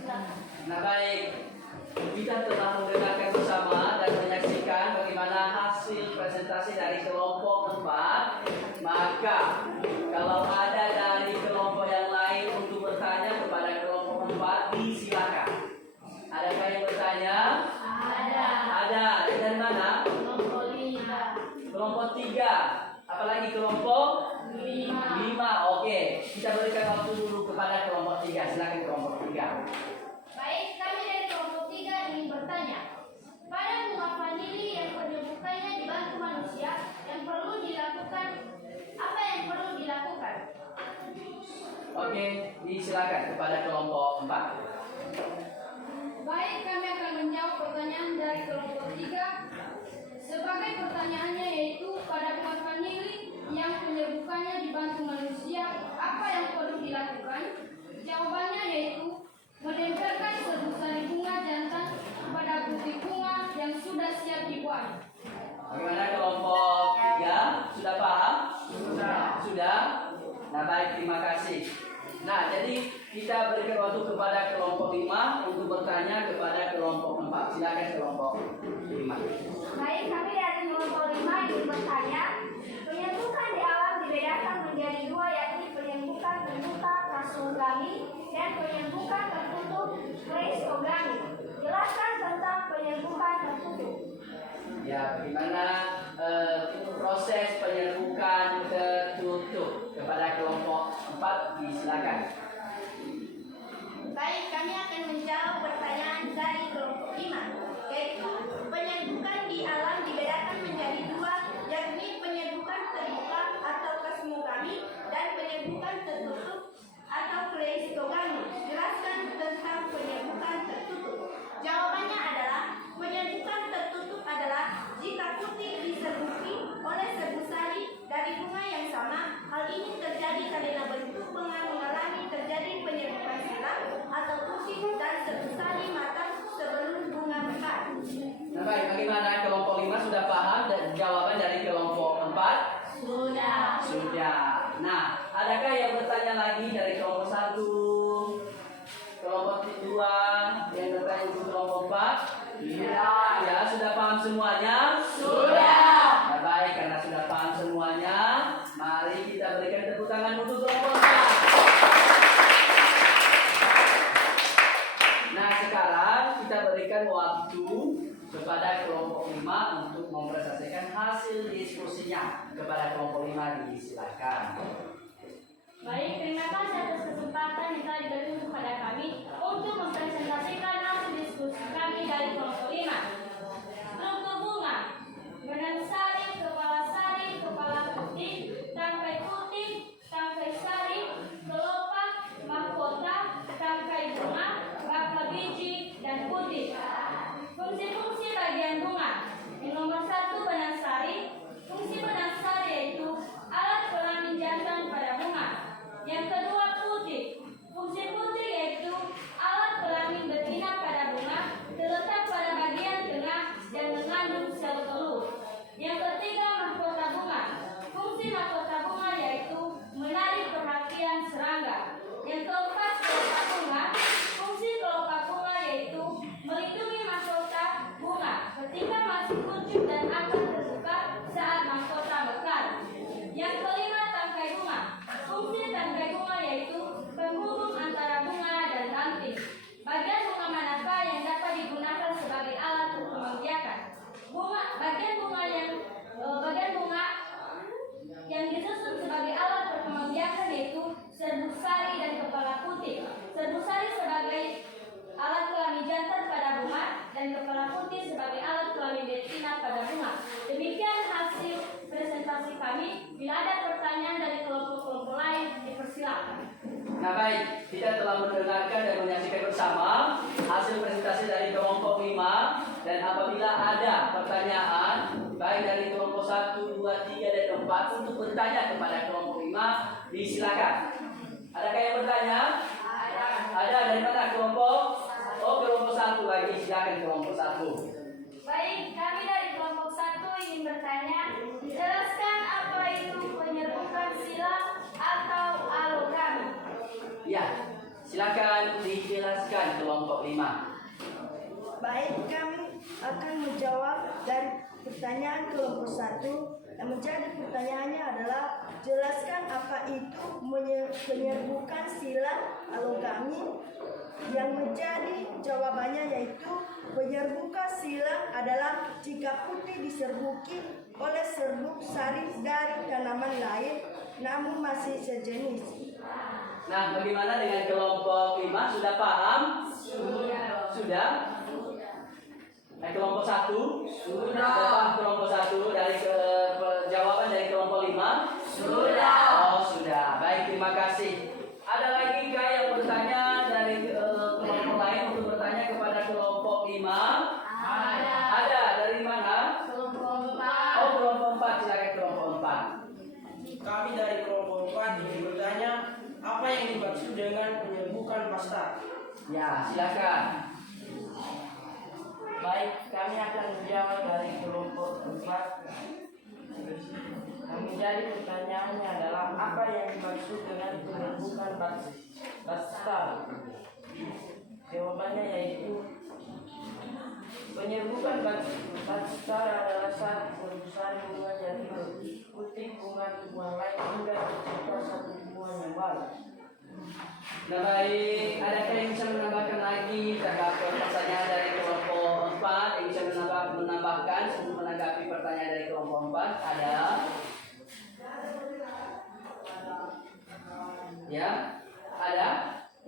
silakan. Nah, baik. Kita telah mendengarkan bersama dan menyaksikan bagaimana hasil presentasi dari kelompok 4. Maka, kalau ada dari kelompok yang lain untuk bertanya kepada kelompok 4, disilakan. Adakah yang bertanya? Ada. Dari mana? Kelompok 5. Kelompok 3. Apalagi kelompok 5. Oke. Kita berikan waktu dulu kepada kelompok 3. Silakan kelompok 3. Baik, kami dari kelompok 3 ingin bertanya. Pada bunga vanili yang penyembuhannya dibantu manusia, Oke, disilakan kepada kelompok 4. Baik, kami akan menjawab pertanyaan dari kelompok 3. Sebagai pertanyaannya yaitu pada bulan famili yang penyerbukannya dibantu manusia, apa yang perlu dilakukan? Jawabannya yaitu menempelkan serbuk sari bunga jantan pada putih bunga yang sudah siap dibuat. Bagaimana kelompok 3? Sudah paham? Sudah? Nah baik, terima kasih. Nah, jadi kita berikan waktu kepada kelompok 5 untuk bertanya kepada kelompok 4. Silakan kelompok 5. Baik, kami dari kelompok 5 ingin bertanya, penyembuhan di alam dibedakan menjadi dua, yakni penyembuhan terbuka kasogami dan penyembuhan tertutup kreistogami. Jelaskan tentang penyembuhan tertutup. Ya, bagaimana proses penyerbukan tertutup kepada kelompok 4? Disilakan. Baik, kami akan menjawab pertanyaan dari kelompok 5, yaitu penyerbukan di alam dibedakan menjadi dua, yakni penyerbukan terbuka atau kasmogami dan penyerbukan tertutup atau kreistogami. Jelaskan tentang penyerbukan tertutup. Jawabannya adalah penyerbukan tertutup adalah jika putih diserbuki oleh serbuk sari dari bunga yang sama. Hal ini terjadi karena bentuk bunga mengalami terjadi penyerbukan silang atau putih dan serbuk sari matang sebelum bunga mekar. Nah baik, bagaimana kelompok 5 sudah paham dan jawaban dari kelompok 4? Sudah. Nah, adakah yang bertanya lagi dari kelompok 1? Kelompok 2 yang bertanya untuk kelompok 4? Ya, sudah paham semuanya? Nah, baik, karena sudah paham semuanya, mari kita berikan tepuk tangan untuk kelompok 4. Nah, sekarang kita berikan waktu kepada kelompok 5 untuk mempresentasikan hasil diskusinya. Kepada kelompok 5 disilakan. Baik, terima kasih atas kesempatan yang telah diberikan kepada kami untuk mempresentasikan hasil diskusi kami dari kelompok 5. Struktur bunga, benang sari, kepala putih, tangkai putih, tangkai sari, kelopak, mahkota, tangkai bunga, bakal biji, dan putih. Fungsi-fungsi bagian bunga. Yang nomor 1, benang sari. Fungsi benang sari yaitu alat kelamin jantan pada bunga. Yang kedua, putih. Fungsi putih yaitu alat kelamin betina pada bunga, terletak pada bagian tengah dan mengandung sel telur. Yang ketiga, mahkota bunga. Fungsi mahkota bunga yaitu menarik perhatian serangga. Yang keempat, kelopak bunga. Fungsi kelopak bunga yaitu melindungi mahkota bunga ketika masih kuncup dan akan terbuka saat mahkota mekar. Yang kelima, tangkai bunga. Fungsi tangkai bunga yaitu penghubung antara bunga dan ranting. Bagian bunga manakah yang dapat digunakan sebagai alat perkembangbiakan? Bagian bunga yang disusun sebagai alat perkembangbiakan yaitu serbuk sari dan kepala putih. Serbuk sari sebagai alat kelamin jantan pada bunga dan kepala putih sebagai alat kelamin betina pada bunga. Demikian hasil presentasi kami. Bila ada pertanyaan dari kelompok-kelompok lain, dipersilakan. Nah baik, kita telah mendengarkan dan menyaksikan bersama hasil presentasi dari kelompok 5. Dan apabila ada pertanyaan baik dari kelompok 1, 2, 3, dan 4 untuk bertanya kepada kelompok 5, disilakan. Adakah yang bertanya? Ada. Dari mana kelompok? Oh, kelompok 1 lagi. Silakan kelompok 1. Baik, kami dari kelompok 1 ingin bertanya, jelaskan apa itu penyerbukan silang atau alogami. Ya, silakan dijelaskan kelompok 5. Baik, kami akan menjawab dari pertanyaan kelompok 1. Yang menjadi pertanyaannya adalah jelaskan apa itu penyerbukan silang alogami. Yang menjadi jawabannya yaitu penyerbukan silang adalah jika putih diserbuki oleh serbuk sari dari tanaman lain namun masih sejenis. Nah, bagaimana dengan kelompok 5? Sudah paham? Sudah? Nah, kelompok 1? Sudah paham kelompok 1 dari jawaban dari kelompok 5? Sudah. Oh, sudah. Baik, terima kasih. Ada lagi Ya, silakan. Baik, kami akan menjawab dari kelompok 4. Yang menjadi pertanyaannya adalah apa yang dimaksud dengan penyerbukan bastar? Jawabannya yaitu penyerbukan bastar adalah saat perusahaan bunga jatuh berputik bunga tumbuhan lain hingga tercipta satu tumbuhan yang baru. Nah baik, adakah yang bisa menambahkan lagi terhadap pertanyaan dari kelompok 4 yang bisa menambahkan sebelum menanggapi pertanyaan dari kelompok 4? Ada? Ya, ada?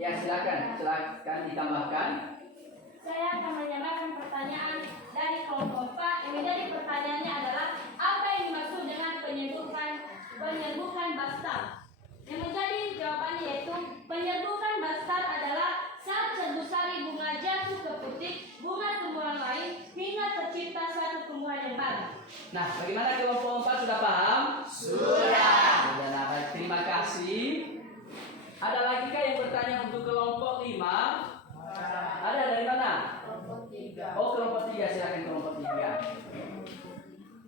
Ya silakan ditambahkan. Saya akan menambahkan pertanyaan dari kelompok 4 yang menjadi pertanyaannya adalah apa yang dimaksud dengan penyerbukan bastar? Yang menjadi jawabannya yaitu penyerbukan bastar adalah saat serbuk sari bunga jatuh ke putik bunga tumbuhan lain hingga tercipta suatu tumbuhan yang baru. Nah, bagaimana kelompok 4 sudah paham? Sudah. Nah, baik, terima kasih. Ada lagi kah yang bertanya untuk kelompok 5? Ada dari mana? Kelompok 3. Oh, kelompok 3, silakan kelompok 3.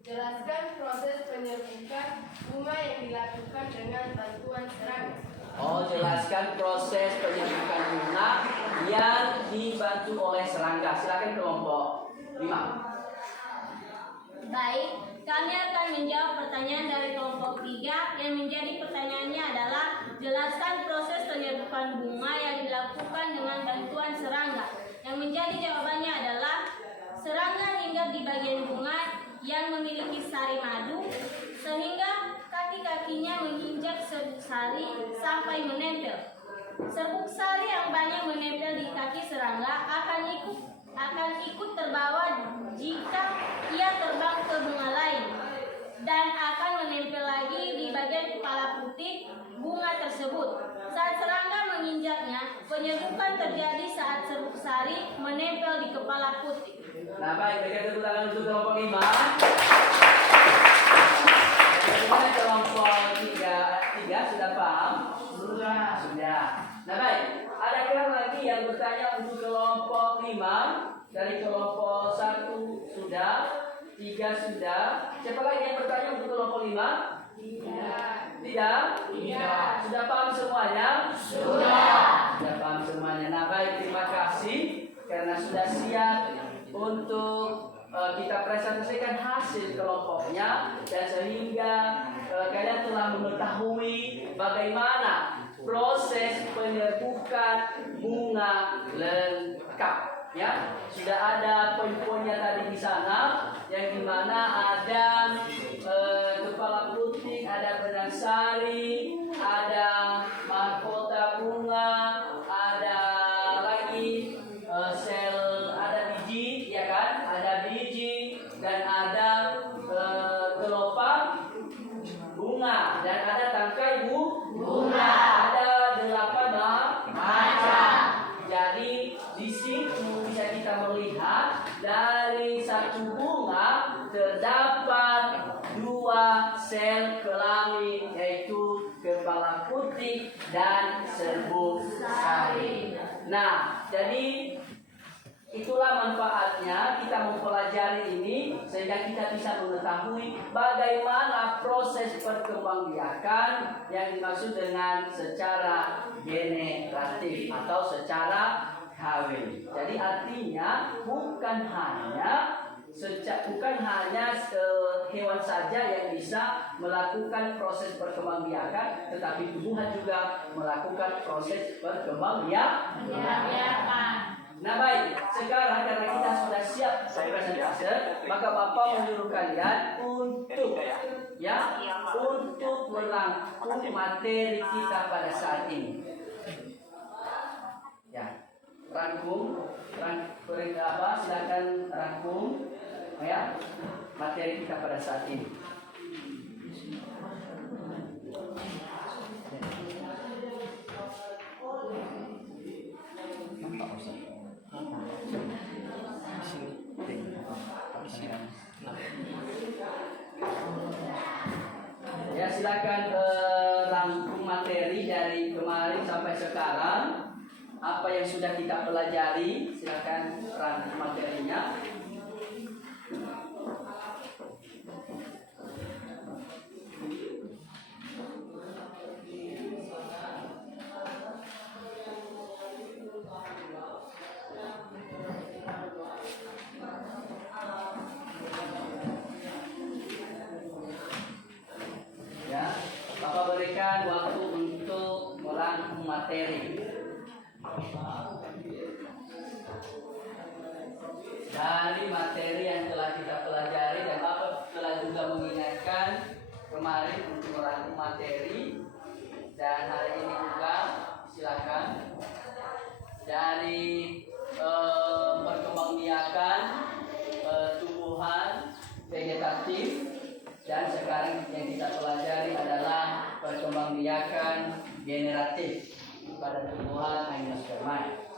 Jelaskan proses penyerbukan bunga yang dilakukan dengan bantuan serangga. Oh, jelaskan proses penyerbukan bunga yang dibantu oleh serangga. Silakan kelompok 5. Baik, kami akan menjawab pertanyaan dari kelompok 3 yang menjadi pertanyaannya adalah jelaskan proses penyerbukan bunga yang dilakukan dengan bantuan serangga. Yang menjadi jawabannya adalah serangga hinggap di bagian bunga yang memiliki sari madu sehingga kaki-kakinya menginjak serbuk sari sampai menempel. Serbuk sari yang banyak menempel di kaki serangga akan ikut terbawa jika ia terbang ke bunga lain dan akan menempel lagi di bagian kepala putih bunga tersebut. Saat serangga menginjaknya, penyerbukan terjadi saat serbuk sari menempel di kepala putih. Nah, baik, berikan tepuk tangan untuk kelompok 5. Bagaimana kelompok 3 sudah paham? Sudah. Nah, baik, adakah lagi yang bertanya untuk kelompok 5? Dari kelompok 1 sudah, 3 sudah. Siapa lagi yang bertanya untuk kelompok 5? Tidak? Sudah paham semuanya? Sudah paham semuanya. Nah, baik, terima kasih karena sudah siap untuk kita presentasikan hasil kelompoknya dan sehingga kalian telah mengetahui bagaimana proses penyerbukan bunga lengkap. Ya, sudah ada poin-poinnya tadi di sana, yang dimana ada kepala putih, ada benang sari, ada mahkota bunga, ada lagi sel, ada biji, ya kan? Ada biji dan ada gelopak bunga dan ada tangkai bunga. Ada 8 macam. Jadi di situ bisa kita melihat dari satu bunga terdapat 2 sel kelamin, yaitu kepala putih dan serbuk sari. Nah, jadi itulah manfaatnya kita mempelajari ini sehingga kita bisa mengetahui bagaimana proses perkembangbiakan yang dimaksud dengan secara generatif atau secara kawin. Jadi artinya bukan hanya hewan saja yang bisa melakukan proses perkembangbiakan, tetapi tumbuhan juga melakukan proses perkembangbiakan. Nah baik, sekarang karena kita sudah siap presentase, maka Bapak menyuruh kalian untuk merangkum materi kita pada saat ini. Ya, silakan rangkum ya materi kita pada saat ini. Ya silakan rangkum materi dari kemarin sampai sekarang. apa yang sudah kita pelajari. Silakan rangkum materinya. Ya, Bapak berikan waktu untuk merangkum materi. Dari materi yang telah kita pelajari, dan Bapak telah juga mengingatkan kemarin untuk merangkum materi, dan hari ini juga silakan dari perkembangbiakan tumbuhan vegetatif, dan sekarang yang kita pelajari adalah perkembangbiakan generatif pada tumbuhan Angiospermae.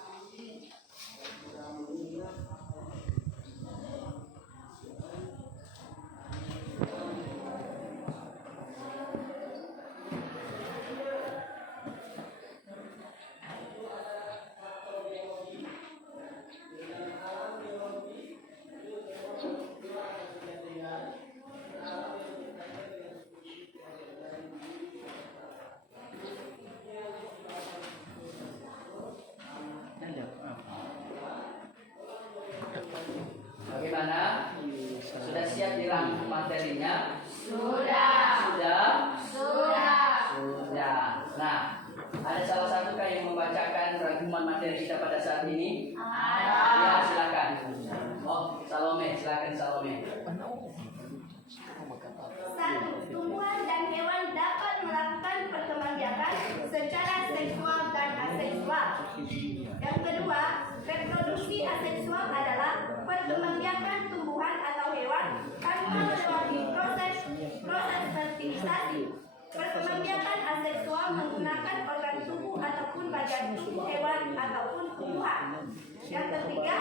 Bagaimana? Sudah siap dirangkum materinya? Sudah. Nah, ada salah satu yang membacakan rangkuman materi kita pada saat ini? Ya, silakan. Oh, Salome, silakan Salome. 1. Tumbuhan dan hewan dapat melakukan perkembangbiakan secara seksual dan aseksual. Yang kedua, reproduksi aseksual adalah perkembangbiakan tumbuhan atau hewan tanpa melewati proses fertilisasi. Perkembangbiakan aseksual menggunakan organ tubuh ataupun bagian tubuh hewan ataupun tumbuhan. Yang ketiga,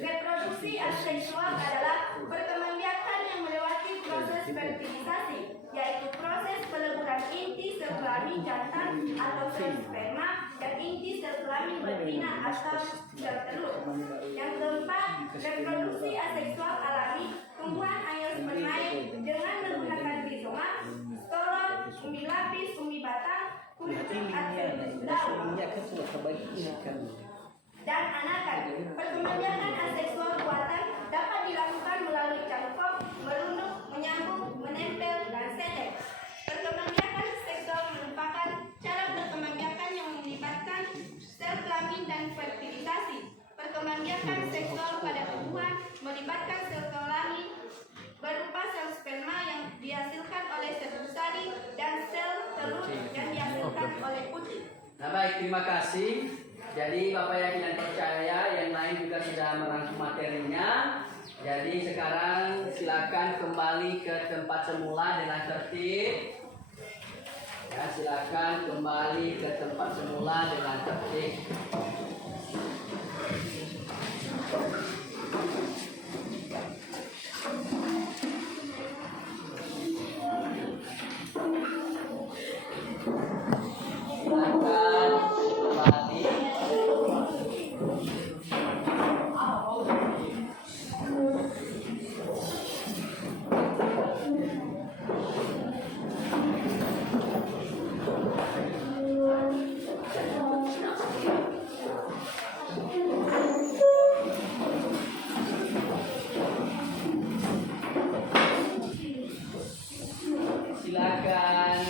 reproduksi aseksual adalah perkembangbiakan yang melewati proses fertilisasi, yaitu proses peleburan inti sel kelamin jantan atau sel sperma dan inti sel kelamin betina atau sel telur. Yang keempat, reproduksi aseksual alami tumbuhan Angiospermae dengan menggunakan rizoma, stolon, umbi lapis, umbi batang, kuncung adventus daun, dan anakan. Perkembangbiakan aseksual buatan dapat dilakukan melalui cangkok, merunduk, menyambung, menempel, dan setek. Perkembangbiakan seksual merupakan cara perkembangbiakan yang melibatkan sel kelamin dan fertilisasi. Perkembangbiakan seksual pada tumbuhan melibatkan sel kelamin berupa sel sperma yang dihasilkan oleh sel pusari dan sel telur yang dihasilkan oleh putih. Nah, baik, terima kasih. Jadi Bapak yakin dan percaya yang lain juga sudah merangkum materinya. Jadi sekarang silakan kembali ke tempat semula dengan tertib. Ya, silakan kembali ke tempat semula dengan tertib. Silakan kembali. Silakan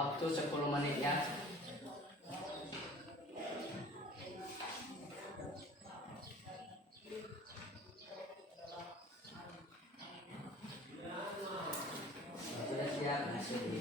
Waktu 10 menit ya. Sudah siap masuk di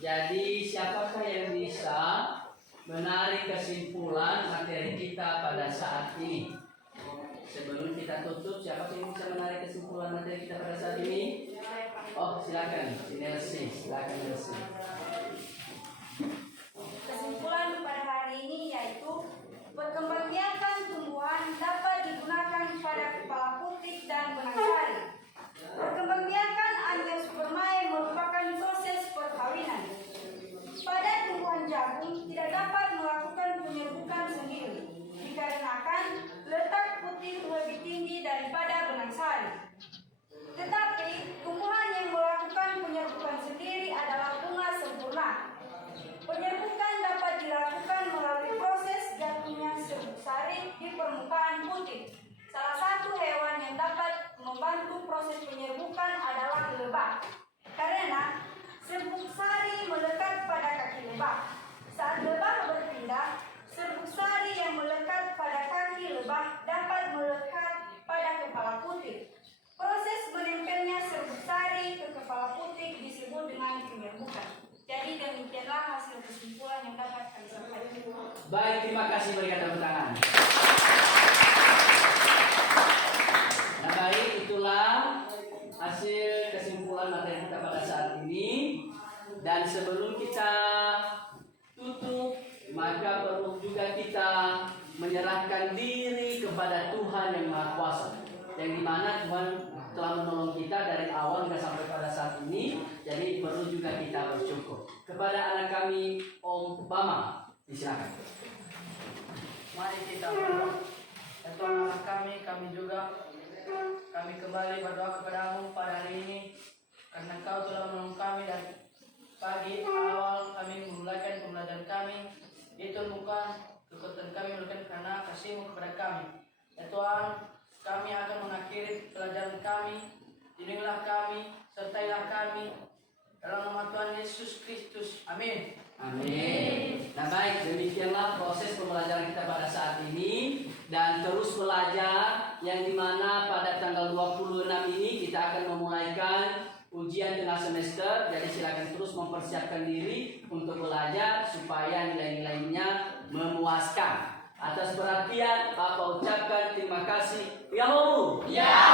Jadi siapakah yang bisa menarik kesimpulan materi kita pada saat ini? Sebelum kita tutup, siapa yang bisa menarik kesimpulan materi kita pada saat ini? Oh, silakan, Nelsi, silakan Nelsi. Kesimpulan pada hari ini yaitu perkembangbiakan tumbuhan dapat digunakan pada kepala putih dan benang sari. Perkembangbiakan angiospermae merupakan proses perkawinan. Pada tumbuhan jagung tidak dapat melakukan penyerbukan sendiri dikarenakan letak putih lebih tinggi daripada benang sari. Tetapi tumbuhan yang melakukan penyerbukan sendiri adalah bunga sempurna. Penyerbukan dapat dilakukan melalui proses jatuhnya serbuk sari di permukaan putih. Salah satu hewan yang dapat membantu proses penyerbukan adalah lebah. Karena serbuk sari melekat pada kaki lebah. Saat lebah berpindah, serbuk sari yang melekat pada kaki lebah dapat melekat pada kepala putih. Proses menempelnya serbuk sari ke kepala putih disebut dengan penyerbukan. Jadi demikianlah hasil kesimpulan yang dapat kami sampaikan. Baik, terima kasih, berikan tepuk tangan. Nah baik, itulah hasil kesimpulan materi kita pada saat ini. Dan sebelum kita tutup, maka perlu juga kita menyerahkan diri kepada Tuhan yang Maha Kuasa, yang dimana Tuhan telah menolong kita dari awal hingga sampai pada saat ini. Jadi perlu juga kita bersyukur. Kepada anak kami, Om Bama, disilakan. Mari kita berdoa. Ya Tuhan Allah kami juga kami kembali berdoa kepadamu pada hari ini karena Engkau telah menolong kami dan pagi awal kami memulaikan pembelajaran kami. Itu bukan kekuatan kami melakukan karena kasih-Mu kepada kami. Ya Tuhan, kami akan mengakhiri pelajaran kami. Lindungilah kami, sertailah kami dalam nama Tuhan Yesus Kristus. Amin. Amin. Nah baik, demikianlah proses pembelajaran kita pada saat ini. Dan terus belajar, yang dimana pada tanggal 26 ini kita akan memulaikan ujian tengah semester. Jadi silakan terus mempersiapkan diri untuk belajar supaya nilai-nilainya memuaskan. Atas perhatian, Bapak ucapkan terima kasih. Yahoo! Ya.